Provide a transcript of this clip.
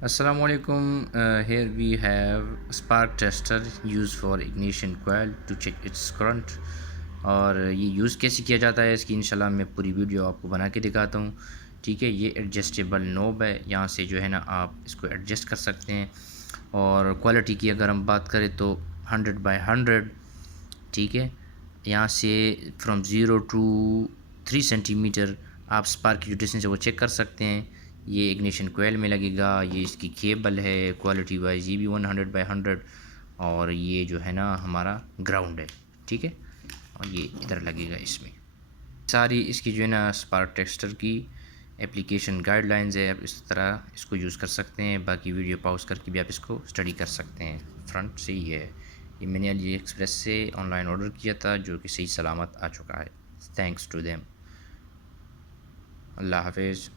Assalamualaikum. Here we have spark tester used for ignition coil to check its current। और ये use कैसे किया जाता है इसकी इंशाल्लाह मैं पूरी वीडियो आपको बना के दिखाता हूँ। ठीक है, ये एडजस्टेबल नॉब है, यहाँ से जो है ना आप इसको एडजस्ट कर सकते हैं। और क्वालिटी की अगर हम बात करें तो 100/100। ठीक है, यहाँ से फ्रॉम ज़ीरो टू 3 सेंटीमीटर आप स्पार्क की जो डिस्टेंस है वो चेक कर सकते हैं। ये इग्निशन कोयल में लगेगा, ये इसकी केबल है, क्वालिटी वाइज ये भी 100/100। और ये जो है ना हमारा ग्राउंड है। ठीक है, और ये इधर लगेगा इसमें। सारी इसकी जो है ना स्पार्क टेस्टर की एप्लीकेशन गाइडलाइंस है, आप इस तरह इसको यूज़ कर सकते हैं। बाकी वीडियो पॉज करके भी आप इसको स्टडी कर सकते हैं। फ्रंट से ही है, ये मैंने अली एक्सप्रेस से ऑनलाइन ऑर्डर किया था जो कि सही सलामत आ चुका है। Thanks to them. अल्लाह हाफिज़।